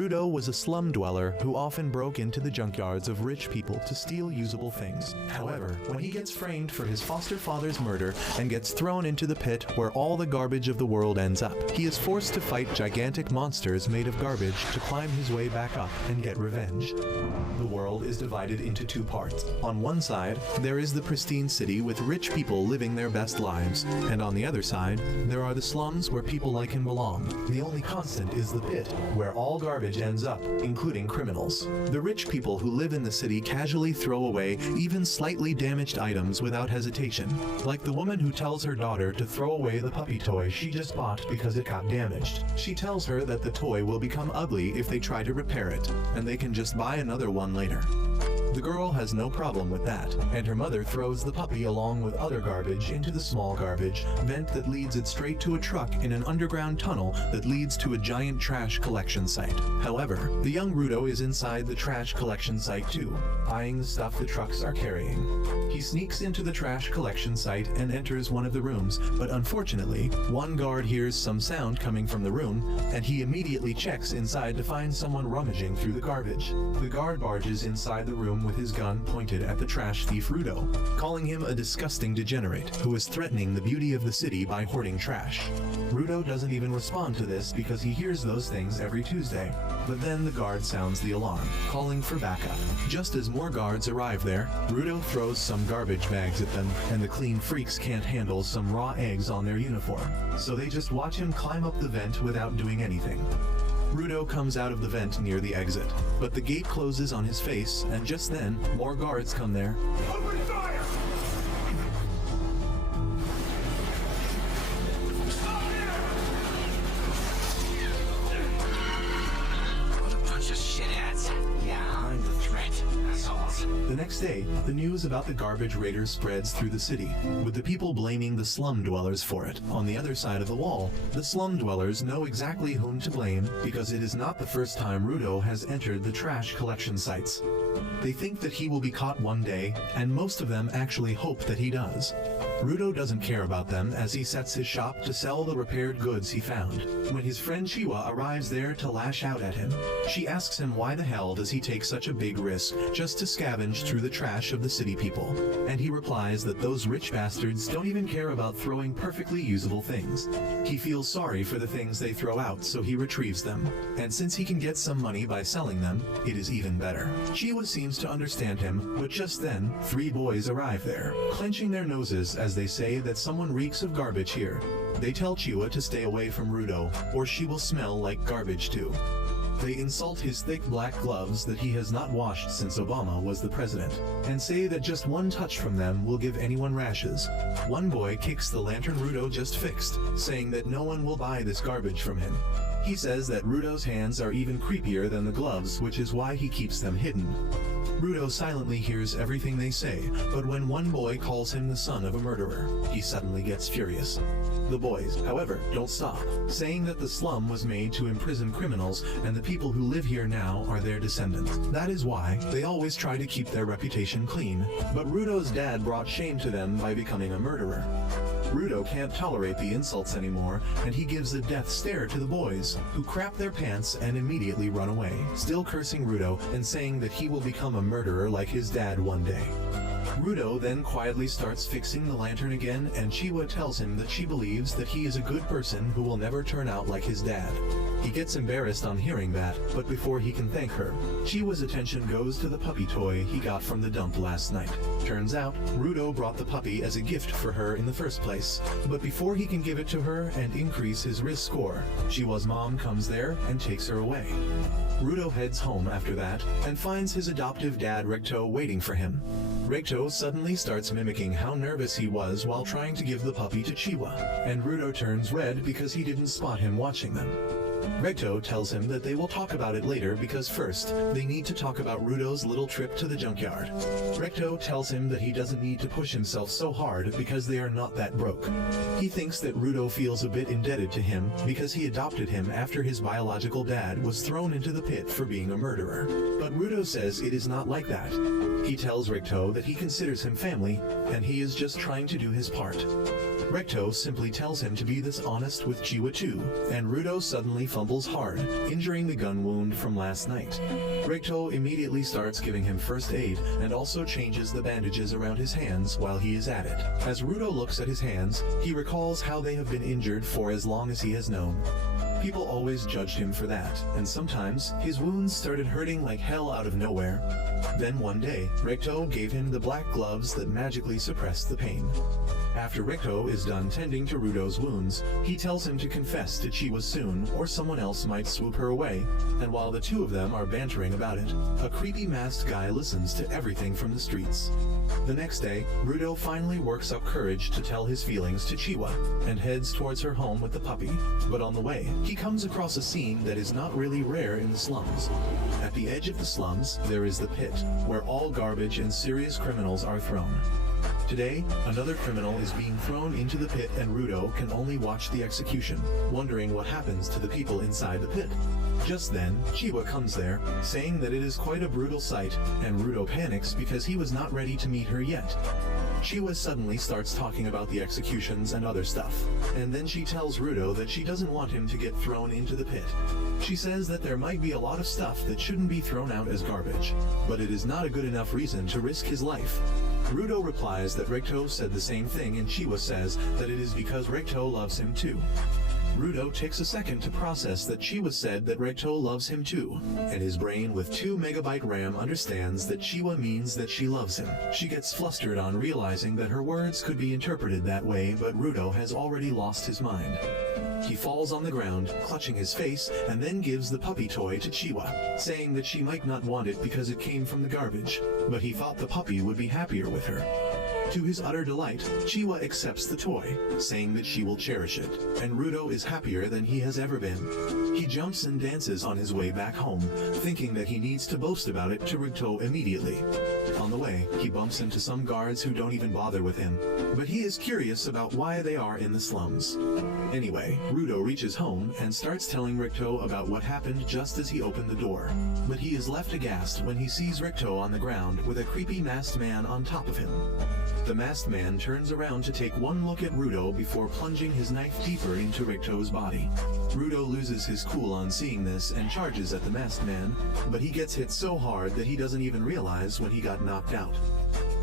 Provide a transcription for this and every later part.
Rudo was a slum dweller who often broke into the junkyards of rich people to steal usable things. However, when he gets framed for his foster father's murder and gets thrown into the pit where all the garbage of the world ends up, he is forced to fight gigantic monsters made of garbage to climb his way back up and get revenge. The world is divided into two parts. On one side, there is the pristine city with rich people living their best lives, and on the other side, there are the slums where people like him belong. The only constant is the pit, where all garbage ends up, including criminals. The rich people who live in the city casually throw away even slightly damaged items without hesitation, like the woman who tells her daughter to throw away the puppy toy she just bought because it got damaged. She tells her that the toy will become ugly if they try to repair it, and they can just buy another one later. The girl has no problem with that, and her mother throws the puppy along with other garbage into the small garbage vent that leads it straight to a truck in an underground tunnel that leads to a giant trash collection site. However, the young Rudo is inside the trash collection site too, eyeing the stuff the trucks are carrying. He sneaks into the trash collection site and enters one of the rooms, but unfortunately, one guard hears some sound coming from the room, and he immediately checks inside to find someone rummaging through the garbage. The guard barges inside the room with his gun pointed at the trash thief Rudo, calling him a disgusting degenerate who is threatening the beauty of the city by hoarding trash. Rudo doesn't even respond to this because he hears those things every Tuesday. But then the guard sounds the alarm, calling for backup. Just as more guards arrive there, Rudo throws some garbage bags at them, and the clean freaks can't handle some raw eggs on their uniform, so they just watch him climb up the vent without doing anything. Rudo comes out of the vent near the exit, but the gate closes on his face, and just then, more guards come there. Open fire! What a bunch of shitheads. Yeah, I'm the threat, assholes. The next day, the news about the garbage raiders spreads through the city, with the people blaming the slum dwellers for it. On the other side of the wall, the slum dwellers know exactly whom to blame because it is not the first time Rudo has entered the trash collection sites. They think that he will be caught one day, and most of them actually hope that he does. Rudo doesn't care about them as he sets his shop to sell the repaired goods he found. When his friend Chiwa arrives there to lash out at him, she asks him why the hell does he take such a big risk just to scavenge through the trash of the city people. And he replies that those rich bastards don't even care about throwing perfectly usable things. He feels sorry for the things they throw out, so he retrieves them. And since he can get some money by selling them, it is even better. Chiwa seems to understand him, but just then, 3 boys arrive there, clenching their noses as they say that someone reeks of garbage here. They tell Chiwa to stay away from Rudo, or she will smell like garbage too. They insult his thick black gloves that he has not washed since Obama was the president, and say that just one touch from them will give anyone rashes. One boy kicks the lantern Rudo just fixed, saying that no one will buy this garbage from him. He says that Rudo's hands are even creepier than the gloves, which is why he keeps them hidden. Rudo silently hears everything they say, but when one boy calls him the son of a murderer, he suddenly gets furious. The boys, however, don't stop, saying that the slum was made to imprison criminals and the people who live here now are their descendants. That is why they always try to keep their reputation clean, but Rudo's dad brought shame to them by becoming a murderer. Rudo can't tolerate the insults anymore, and he gives a death stare to the boys, who crap their pants and immediately run away, still cursing Rudo and saying that he will become a murderer like his dad one day. Rudo then quietly starts fixing the lantern again, and Chiwa tells him that she believes that he is a good person who will never turn out like his dad. He gets embarrassed on hearing that, but before he can thank her, Chiwa's attention goes to the puppy toy he got from the dump last night. Turns out, Rudo brought the puppy as a gift for her in the first place, but before he can give it to her and increase his risk score, Chiwa's mom comes there and takes her away. Rudo heads home after that, and finds his adoptive dad Recto waiting for him. Recto suddenly starts mimicking how nervous he was while trying to give the puppy to Chiwa, and Rudo turns red because he didn't spot him watching them. Recto tells him that they will talk about it later because first, they need to talk about Rudo's little trip to the junkyard. Recto tells him that he doesn't need to push himself so hard because they are not that broke. He thinks that Rudo feels a bit indebted to him because he adopted him after his biological dad was thrown into the pit for being a murderer. But Rudo says it is not like that. He tells Recto that he considers him family, and he is just trying to do his part. Recto simply tells him to be this honest with Chiwa too, and Rudo suddenly falls fumbles hard, injuring the gun wound from last night. Rikto immediately starts giving him first aid and also changes the bandages around his hands while he is at it. As Rudo looks at his hands, he recalls how they have been injured for as long as he has known. People always judged him for that, and sometimes his wounds started hurting like hell out of nowhere. Then one day, Rikto gave him the black gloves that magically suppressed the pain. After Rikto is done tending to Rudo's wounds, he tells him to confess to Chiwa soon, or someone else might swoop her away, and while the two of them are bantering about it, a creepy masked guy listens to everything from the streets. The next day, Rudo finally works up courage to tell his feelings to Chiwa, and heads towards her home with the puppy. But on the way, he comes across a scene that is not really rare in the slums. At the edge of the slums, there is the pit, where all garbage and serious criminals are thrown. Today, another criminal is being thrown into the pit and Rudo can only watch the execution, wondering what happens to the people inside the pit. Just then, Chiwa comes there, saying that it is quite a brutal sight, and Rudo panics because he was not ready to meet her yet. Chiwa suddenly starts talking about the executions and other stuff, and then she tells Rudo that she doesn't want him to get thrown into the pit. She says that there might be a lot of stuff that shouldn't be thrown out as garbage, but it is not a good enough reason to risk his life. Rudo replies that Rikto said the same thing, and Chiwa says that it is because Rikto loves him too. Rudo takes a second to process that Chiwa said that Rikto loves him too, and his brain with 2 MB RAM understands that Chiwa means that she loves him. She gets flustered on realizing that her words could be interpreted that way, but Rudo has already lost his mind. He falls on the ground, clutching his face, and then gives the puppy toy to Chiwa, saying that she might not want it because it came from the garbage, but he thought the puppy would be happier with her. To his utter delight, Chiwa accepts the toy, saying that she will cherish it, and Rudo is happier than he has ever been. He jumps and dances on his way back home, thinking that he needs to boast about it to Rikto immediately. On the way, he bumps into some guards who don't even bother with him, but he is curious about why they are in the slums. Anyway, Rudo reaches home and starts telling Rikto about what happened just as he opened the door, but he is left aghast when he sees Rikto on the ground with a creepy masked man on top of him. The masked man turns around to take one look at Rudo before plunging his knife deeper into Rikto's body. Rudo loses his cool on seeing this and charges at the masked man, but he gets hit so hard that he doesn't even realize when he got knocked out.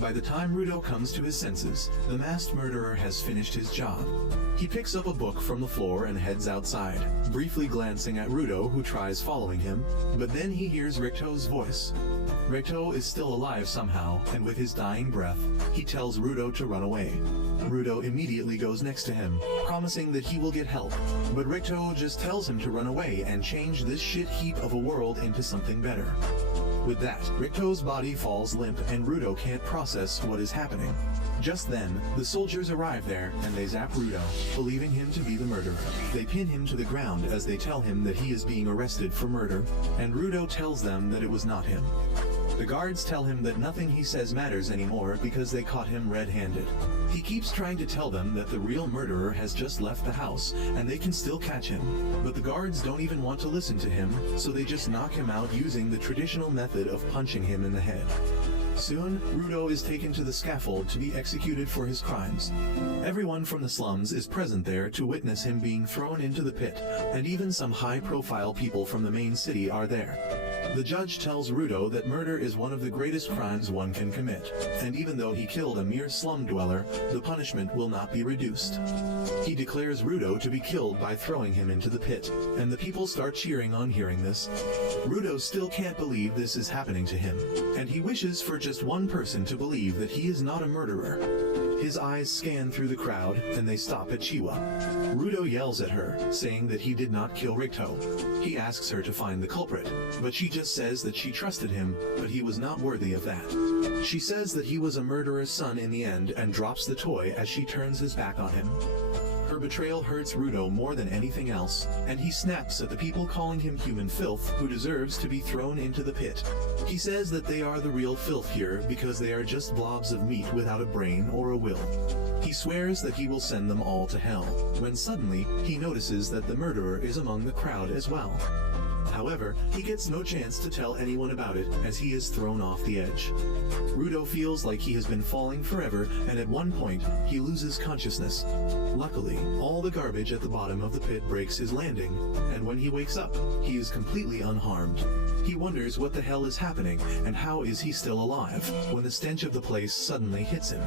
By the time Rudo comes to his senses, the masked murderer has finished his job. He picks up a book from the floor and heads outside, briefly glancing at Rudo, who tries following him, but then he hears Rikto's voice. Rikto is still alive somehow, and with his dying breath, he tells Rudo to run away. Rudo immediately goes next to him, promising that he will get help, but Rikto just tells him to run away and change this shit heap of a world into something better. With that, Rikto's body falls limp and Rudo can't process what is happening. Just then, the soldiers arrive there and they zap Rudo, believing him to be the murderer. They pin him to the ground as they tell him that he is being arrested for murder, and Rudo tells them that it was not him. The guards tell him that nothing he says matters anymore because they caught him red-handed. He keeps trying to tell them that the real murderer has just left the house and they can still catch him, but the guards don't even want to listen to him, so they just knock him out using the traditional method of punching him in the head. Soon, Rudo is taken to the scaffold to be executed for his crimes. Everyone from the slums is present there to witness him being thrown into the pit, and even some high-profile people from the main city are there. The judge tells Rudo that murder is one of the greatest crimes one can commit, and even though he killed a mere slum dweller, the punishment will not be reduced. He declares Rudo to be killed by throwing him into the pit, and the people start cheering on hearing this. Rudo still can't believe this is happening to him, and he wishes for just one person to believe that he is not a murderer. His eyes scan through the crowd, and they stop at Chiwa. Rudo yells at her, saying that he did not kill Rikto. He asks her to find the culprit, but she just says that she trusted him, but he was not worthy of that. She says that he was a murderer's son in the end and drops the toy as she turns his back on him. Her betrayal hurts Rudo more than anything else, and he snaps at the people calling him human filth who deserves to be thrown into the pit. He says that they are the real filth here because they are just blobs of meat without a brain or a will. He swears that he will send them all to hell, when suddenly he notices that the murderer is among the crowd as well. However, he gets no chance to tell anyone about it as he is thrown off the edge. Rudo feels like he has been falling forever, and at one point, he loses consciousness. Luckily, all the garbage at the bottom of the pit breaks his landing, and when he wakes up, he is completely unharmed. He wonders what the hell is happening, and how is he still alive, when the stench of the place suddenly hits him.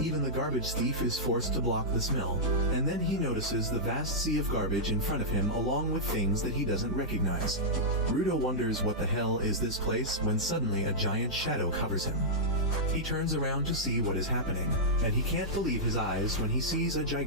Even the garbage thief is forced to block the smell, and then he notices the vast sea of garbage in front of him along with things that he doesn't recognize. Rudo wonders what the hell is this place when suddenly a giant shadow covers him. He turns around to see what is happening, and he can't believe his eyes when he sees a gigantic